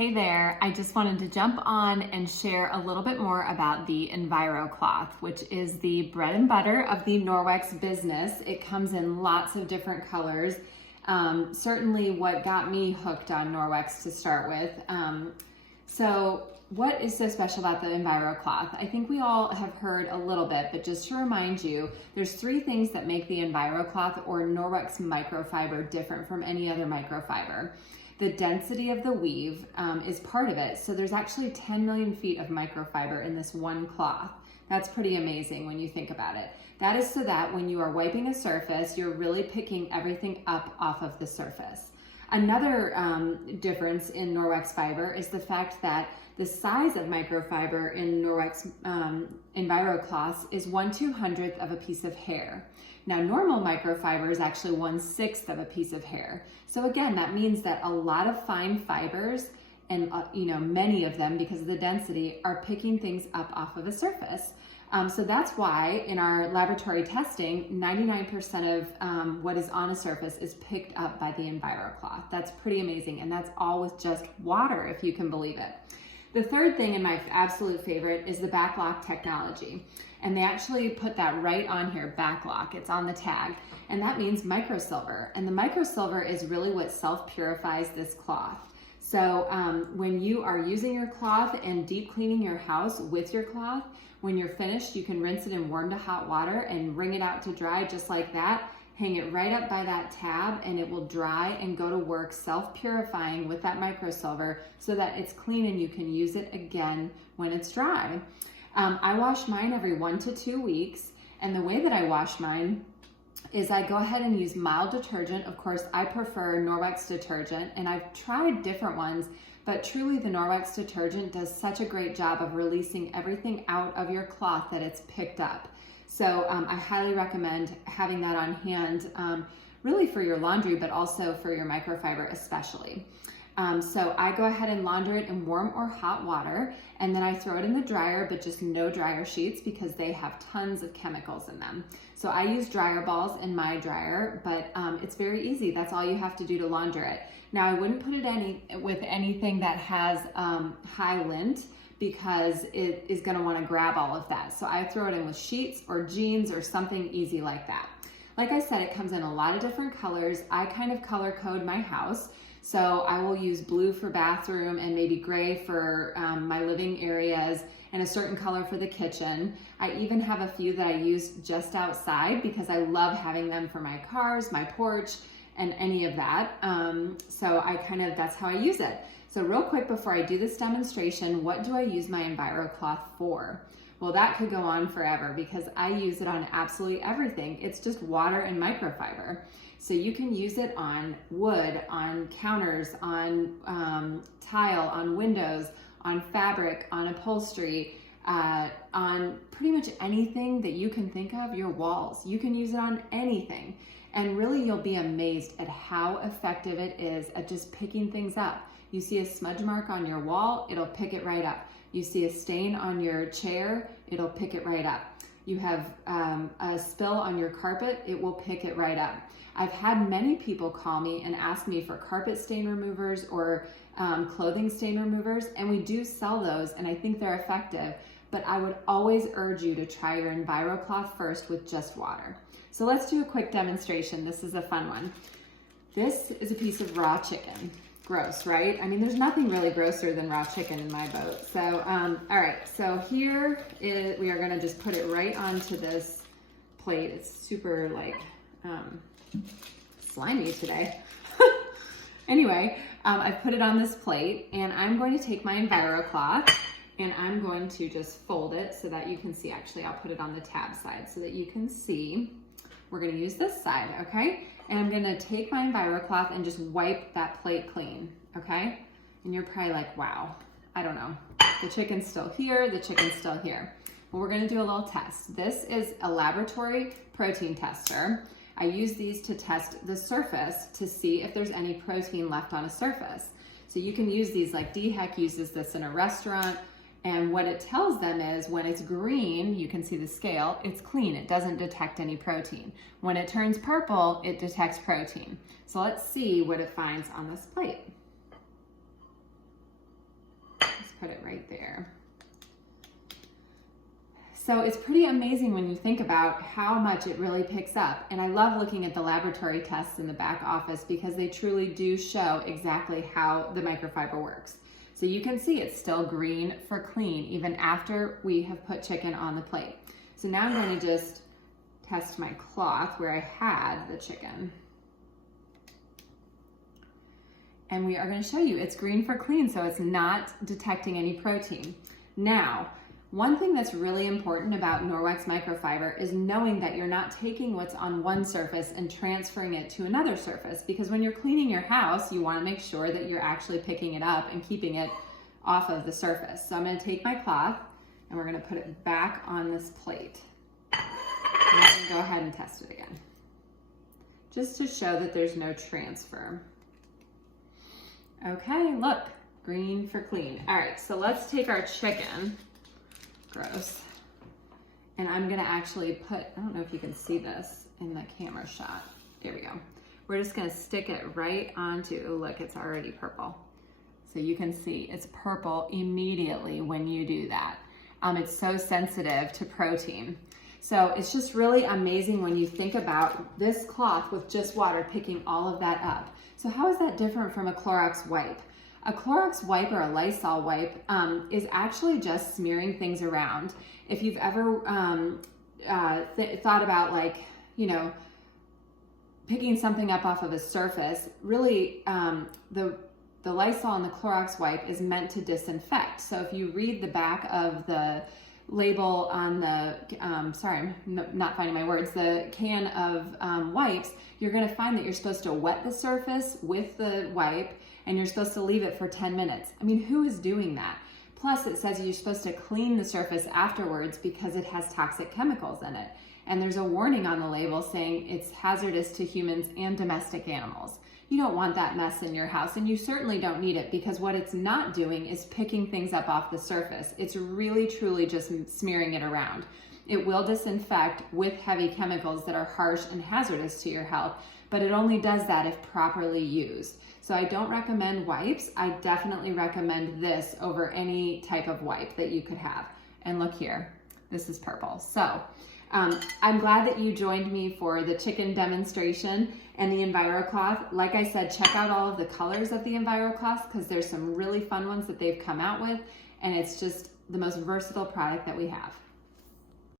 Hey there, I just wanted to jump on and share a little bit more about the Enviro cloth, which is the bread and butter of the Norwex business. It comes in lots of different colors. Certainly what got me hooked on Norwex to start with. So what is so special about the Enviro cloth? I think we all have heard a little bit, but just to remind you, there's three things that make the Enviro cloth or Norwex microfiber different from any other microfiber. The density of the weave is part of it. So there's actually 10 million feet of microfiber in this one cloth. That's pretty amazing when you think about it. That is so that when you are wiping a surface, you're really picking everything up off of the surface. Another difference in Norwex fiber is the fact that the size of microfiber in Norwex Enviro cloths is 1/200th of a piece of hair. Now, normal microfiber is actually 1/6 of a piece of hair. So again, that means that a lot of fine fibers, and many of them, because of the density, are picking things up off of a surface. So that's why in our laboratory testing, 99% of what is on a surface is picked up by the Enviro cloth. That's pretty amazing, and that's all with just water, if you can believe it. The third thing, and my absolute favorite, is the backlock technology. And they actually put that right on here, backlock. It's on the tag. And that means microsilver. And the microsilver is really what self-purifies this cloth. So when you are using your cloth and deep cleaning your house with your cloth, when you're finished, you can rinse it in warm to hot water and wring it out to dry just like that. Hang it right up by that tab and it will dry and go to work self-purifying with that microsilver so that it's clean and you can use it again when it's dry. I wash mine every 1 to 2 weeks, and the way that I wash mine is I go ahead and use mild detergent. Of course, I prefer Norwex detergent, and I've tried different ones, but truly the Norwex detergent does such a great job of releasing everything out of your cloth that it's picked up. So I highly recommend having that on hand, really for your laundry, but also for your microfiber especially. So I go ahead and launder it in warm or hot water, and then I throw it in the dryer, but just no dryer sheets because they have tons of chemicals in them. So I use dryer balls in my dryer, but it's very easy. That's all you have to do to launder it. Now I wouldn't put it with anything that has high lint, because it is going to want to grab all of that. So I throw it in with sheets or jeans or something easy like that. Like I said, it comes in a lot of different colors. I kind of color code my house. So I will use blue for bathroom and maybe gray for my living areas and a certain color for the kitchen. I even have a few that I use just outside because I love having them for my cars, my porch, and any of that. So that's how I use it. So real quick before I do this demonstration, what do I use my Enviro cloth for? Well, that could go on forever because I use it on absolutely everything. It's just water and microfiber. So you can use it on wood, on counters, on tile, on windows, on fabric, on upholstery, on pretty much anything that you can think of, your walls. You can use it on anything. And really you'll be amazed at how effective it is at just picking things up. You see a smudge mark on your wall, it'll pick it right up. You see a stain on your chair, it'll pick it right up. You have a spill on your carpet, it will pick it right up. I've had many people call me and ask me for carpet stain removers or clothing stain removers, and we do sell those, and I think they're effective, but I would always urge you to try your Enviro cloth first with just water. So let's do a quick demonstration. This is a fun one. This is a piece of raw chicken. Gross, right? I mean, there's nothing really grosser than raw chicken in my boat. So, all right, so here is, we are gonna just put it right onto this plate. It's super slimy today. Anyway, I've put it on this plate and I'm going to take my Enviro cloth and I'm going to just fold it so that you can see. Actually, I'll put it on the tab side so that you can see. We're gonna use this side, okay? And I'm gonna take my Enviro cloth and just wipe that plate clean, okay? And you're probably like, wow, I don't know. The chicken's still here, the chicken's still here. Well, we're gonna do a little test. This is a laboratory protein tester. I use these to test the surface to see if there's any protein left on a surface. So you can use these, like DHEC uses this in a restaurant. And what it tells them is when it's green, you can see the scale, it's clean. It doesn't detect any protein. When it turns purple, it detects protein. So let's see what it finds on this plate. put it right there. So it's pretty amazing when you think about how much it really picks up. And I love looking at the laboratory tests in the back office because they truly do show exactly how the microfiber works. So you can see it's still green for clean even after we have put chicken on the plate. So now I'm going to just test my cloth where I had the chicken. And we are going to show you it's green for clean, so it's not detecting any protein. Now, one thing that's really important about Norwex microfiber is knowing that you're not taking what's on one surface and transferring it to another surface, because when you're cleaning your house, you want to make sure that you're actually picking it up and keeping it off of the surface. So I'm going to take my cloth and we're going to put it back on this plate. And I'm going to go ahead and test it again, just to show that there's no transfer. Okay, look, green for clean. All right, so let's take our chicken. Gross. And I'm gonna actually put, I don't know if you can see this in the camera shot. There we go. We're just gonna stick it right onto, oh, look, it's already purple. So you can see it's purple immediately when you do that. It's so sensitive to protein. So it's just really amazing when you think about this cloth with just water picking all of that up. So how is that different from a Clorox wipe? A Clorox wipe or a Lysol wipe is actually just smearing things around. If you've ever thought about, like, you know, picking something up off of a surface, really the Lysol and the Clorox wipe is meant to disinfect. So if you read the back of the label on the, sorry, I'm not finding my words, the can of wipes, you're gonna find that you're supposed to wet the surface with the wipe and you're supposed to leave it for 10 minutes. I mean, who is doing that? Plus it says you're supposed to clean the surface afterwards because it has toxic chemicals in it. And there's a warning on the label saying it's hazardous to humans and domestic animals. You don't want that mess in your house, and you certainly don't need it, because what it's not doing is picking things up off the surface. It's really truly just smearing it around. It will disinfect with heavy chemicals that are harsh and hazardous to your health, but it only does that if properly used. So I don't recommend wipes. I definitely recommend this over any type of wipe that you could have. And look here, this is purple. So I'm glad that you joined me for the chicken demonstration and the EnviroCloth. Like I said, check out all of the colors of the EnviroCloth because there's some really fun ones that they've come out with, and it's just the most versatile product that we have.